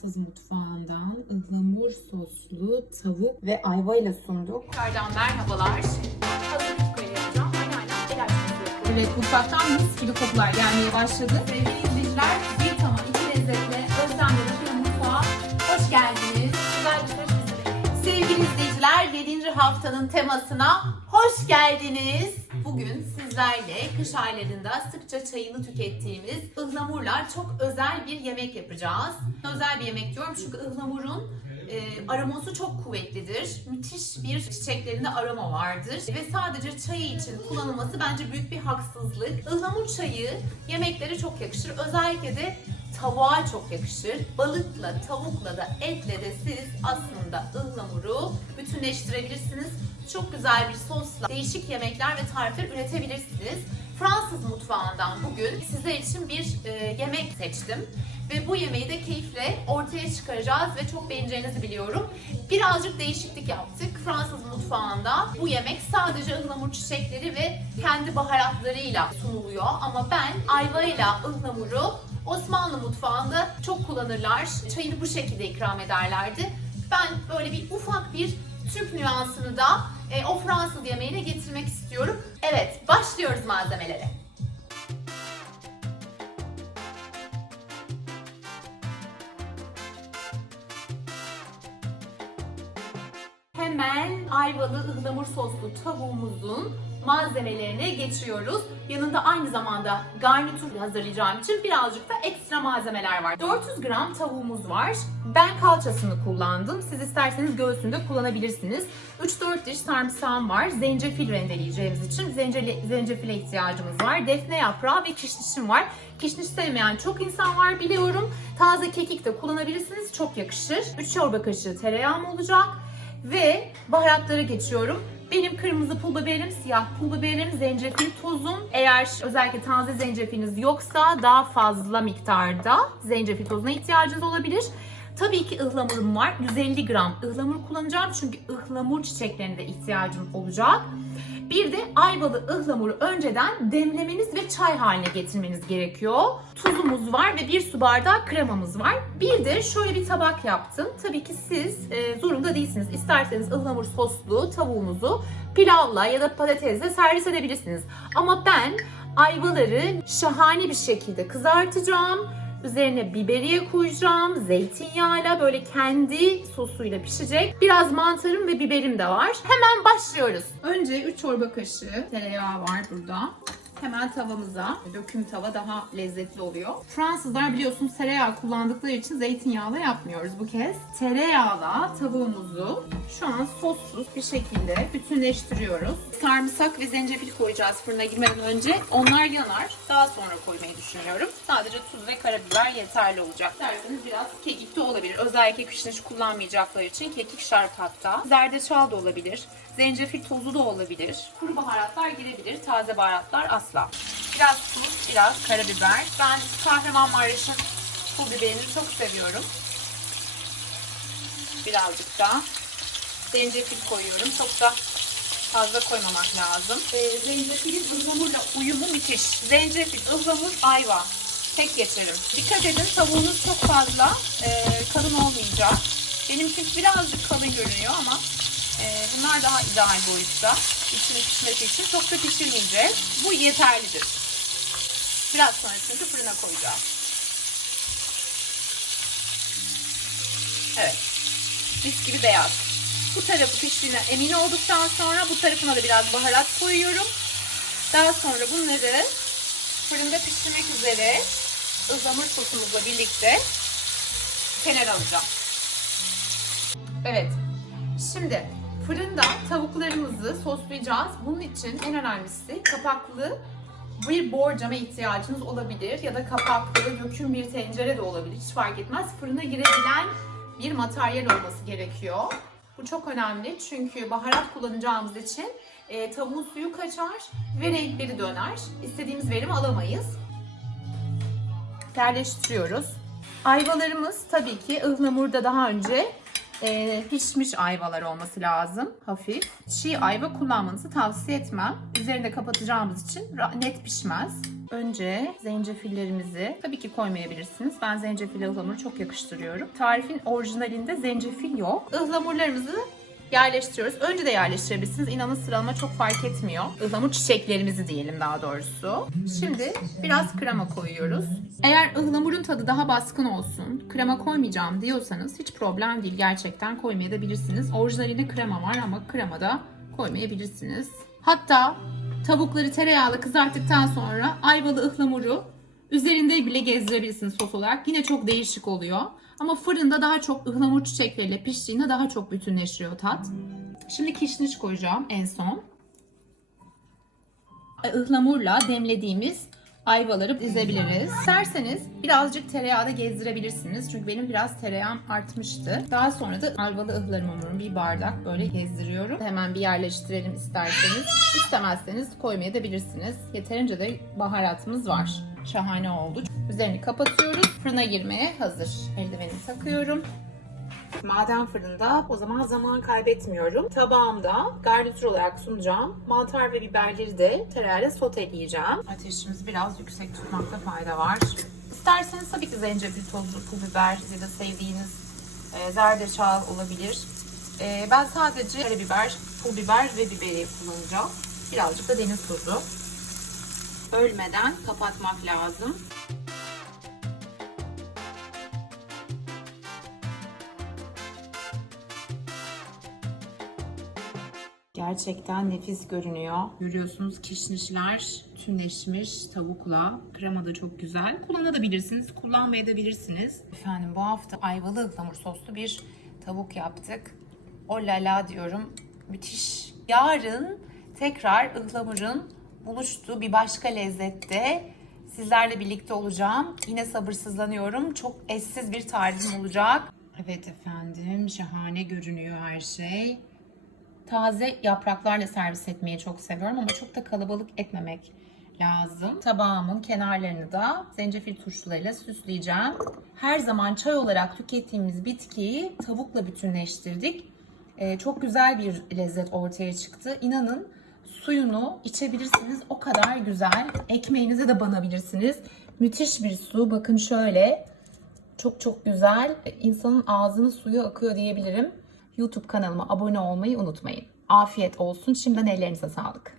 Fransız mutfağından ıhlamur soslu tavuk ve ayva ile sunduk. Tekrardan merhabalar. Hazır yufkayı yapacağım. Anneannem el yapıyor. Evet mutfaktan mis gibi kokular gelmeye başladı. Sevgili izleyiciler, bir tamam iki lezzetle Özlem Yolcu'nun mutfağa hoş geldiniz. Güzel bir. Sevgili izleyiciler, 7. haftanın temasına hoş geldiniz. Bugün sizlerle kış aylarında sıkça çayını tükettiğimiz ıhlamurla çok özel bir yemek yapacağız. Özel bir yemek diyorum çünkü ıhlamurun e, aroması çok kuvvetlidir. Müthiş bir çiçeklerinde aroma vardır. Ve sadece çayı için kullanılması bence büyük bir haksızlık. Ihlamur çayı yemeklere çok yakışır. Özellikle de tavuğa çok yakışır. Balıkla, tavukla da etle de siz aslında ıhlamuru bütünleştirebilirsiniz. Çok güzel bir sosla değişik yemekler ve tarifler üretebilirsiniz. Fransız mutfağından bugün sizler için bir e, yemek seçtim. Ve bu yemeği de keyifle ortaya çıkaracağız ve çok beğeneceğinizi biliyorum. Birazcık değişiklik yaptık. Fransız mutfağında bu yemek sadece ıhlamur çiçekleri ve kendi baharatlarıyla sunuluyor. Ama ben ayvayla ıhlamuru Osmanlı mutfağında çok kullanırlar. Çayını bu şekilde ikram ederlerdi. Ben böyle bir ufak bir Türk nüansını da e, o Fransız yemeğine getirmek istiyorum. Evet, başlıyoruz malzemelere. Hemen ayvalı ıhlamur soslu tavuğumuzun malzemelerine geçiyoruz. Yanında aynı zamanda garnitür hazırlayacağım için birazcık da ekstra malzemeler var. 400 gram tavuğumuz var. Ben kalçasını kullandım. Siz isterseniz göğsünü de kullanabilirsiniz. 3-4 diş sarımsağım var. Zencefil rendeleyeceğimiz için zencefile, zencefile ihtiyacımız var. Defne yaprağı ve kişnişim var. Kişniş sevmeyen çok insan var biliyorum. Taze kekik de kullanabilirsiniz. Çok yakışır. 3 çorba kaşığı tereyağım olacak. Ve baharatlara geçiyorum. Benim kırmızı pul biberim, siyah pul biberim, zencefil tozum. Eğer özellikle taze zencefiliniz yoksa daha fazla miktarda zencefil tozuna ihtiyacınız olabilir. Tabii ki ıhlamurum var. 150 gram ıhlamur kullanacağım çünkü ıhlamur çiçeklerine de ihtiyacım olacak. Bir de ayvalı ıhlamuru önceden demlemeniz ve çay haline getirmeniz gerekiyor. Tuzumuz var ve bir su bardağı kremamız var. Bir de şöyle bir tabak yaptım. Tabii ki siz e, zorunda değilsiniz. İsterseniz ıhlamur soslu tavuğumuzu pilavla ya da patatesle servis edebilirsiniz. Ama ben ayvaları şahane bir şekilde kızartacağım. Üzerine biberiye koyacağım. Zeytinyağıyla böyle kendi sosuyla pişecek. Biraz mantarım ve biberim de var. Hemen başlıyoruz. Önce 3 çorba kaşığı tereyağı var burada. Hemen tavamıza, döküm tava daha lezzetli oluyor. Fransızlar biliyorsunuz tereyağı kullandıkları için zeytinyağla yapmıyoruz bu kez. Tereyağla tavuğumuzu şu an sossuz bir şekilde bütünleştiriyoruz. Sarımsak ve zencefil koyacağız fırına girmeden önce. Onlar yanar. Daha sonra koymayı düşünüyorum. Sadece tuz ve karabiber yeterli olacak. Derseniz biraz kekik de olabilir. Özellikle küşniş kullanmayacaklar için kekik şart hatta. Zerdeçal da olabilir. Zencefil tozu da olabilir. Kuru baharatlar girebilir. Taze baharatlar asla. Biraz tuz, biraz karabiber. Ben Kahramanmaraş'ın pul biberini çok seviyorum. Birazcık da zencefil koyuyorum. Çok da fazla koymamak lazım. Zencefilin ıhlamurla uyumu müthiş. Zencefil, ıhlamur, ayva. Tek geçerim. Dikkat edin tavuğunuz çok fazla e, kalın olmayacak. Benimki birazcık kalın görünüyor ama e, bunlar daha ideal boyutta. İçini pişmesi için çok da pişirmeyeceğiz. Bu yeterlidir. Biraz sonra çünkü fırına koyacağız. Evet. Mis gibi beyaz. Bu tarafı piştiğine emin olduktan sonra bu tarafına da biraz baharat koyuyorum. Daha sonra bunları fırında pişirmek üzere ıhlamur sosumuzla birlikte kenara alacağım. Evet. Şimdi fırında tavuklarımızı soslayacağız. Bunun için en önemlisi kapaklı bir borcama ihtiyacınız olabilir ya da kapaklı döküm bir tencere de olabilir. Hiç fark etmez. Fırına girebilen bir materyal olması gerekiyor. Bu çok önemli çünkü baharat kullanacağımız için e, tavuğun suyu kaçar ve renkleri döner. İstediğimiz verimi alamayız. Yerleştiriyoruz. Ayvalarımız tabii ki ıhlamurda daha önce e, pişmiş ayvalar olması lazım. Hafif. Çiğ ayva kullanmanızı tavsiye etmem. Üzerinde kapatacağımız için net pişmez. Önce zencefillerimizi tabii ki koymayabilirsiniz. Ben zencefil ıhlamuru çok yakıştırıyorum. Tarifin orijinalinde zencefil yok. Ihlamurlarımızı yerleştiriyoruz. Önce de yerleştirebilirsiniz. İnanın sıralama çok fark etmiyor. Ihlamur çiçeklerimizi diyelim daha doğrusu. Şimdi biraz krema koyuyoruz. Eğer ıhlamurun tadı daha baskın olsun, krema koymayacağım diyorsanız hiç problem değil. Gerçekten koymayabilirsiniz. Orijinalinde krema var ama krema da koymayabilirsiniz. Hatta tavukları tereyağlı kızarttıktan sonra ayvalı ıhlamuru üzerinde bile gezdirebilirsiniz sos olarak. Yine çok değişik oluyor. Ama fırında daha çok ıhlamur çiçekleriyle piştiğinde daha çok bütünleşiyor tat. Şimdi kişniş koyacağım en son. Ihlamurla demlediğimiz ayvaları dizebiliriz. İsterseniz birazcık tereyağı da gezdirebilirsiniz. Çünkü benim biraz tereyağım artmıştı. Daha sonra da ayvalı ıhlamurun bir bardak böyle gezdiriyorum. Hemen bir yerleştirelim isterseniz. İstemezseniz koymayabilirsiniz. Yeterince de baharatımız var. Şahane oldu. Üzerini kapatıyoruz. Fırına girmeye hazır. Eldivenimi takıyorum. Maden fırında o zaman zaman kaybetmiyorum. Tabağımda garnitür olarak sunacağım. Mantar ve biberleri de tereyağıyla soteleyeceğim. Ateşimizi biraz yüksek tutmakta fayda var. İsterseniz tabii ki zencefil tozu, pul biber ya da sevdiğiniz e, zerdeçal olabilir. E, ben sadece karabiber, pul biber ve biberi kullanacağım. Birazcık da deniz tuzu. Ölmeden kapatmak lazım. Gerçekten nefis görünüyor. Görüyorsunuz kişnişler tümleşmiş tavukla. Krema da çok güzel. Kullanabilirsiniz, kullanmayabilirsiniz. Efendim bu hafta ayvalı ıhlamur soslu bir tavuk yaptık. O la la diyorum. Müthiş. Yarın tekrar ıhlamurun buluştuğu bir başka lezzette sizlerle birlikte olacağım. Yine sabırsızlanıyorum. Çok eşsiz bir tarifim olacak. Evet efendim şahane görünüyor her şey. Taze yapraklarla servis etmeyi çok seviyorum ama çok da kalabalık etmemek lazım. Tabağımın kenarlarını da zencefil turşularıyla süsleyeceğim. Her zaman çay olarak tükettiğimiz bitkiyi tavukla bütünleştirdik. Ee, çok güzel bir lezzet ortaya çıktı. İnanın suyunu içebilirsiniz. O kadar güzel. Ekmeğinize de banabilirsiniz. Müthiş bir su. Bakın şöyle. Çok çok güzel. İnsanın ağzının suyu akıyor diyebilirim. YouTube kanalıma abone olmayı unutmayın. Afiyet olsun. Şimdiden ellerinize sağlık.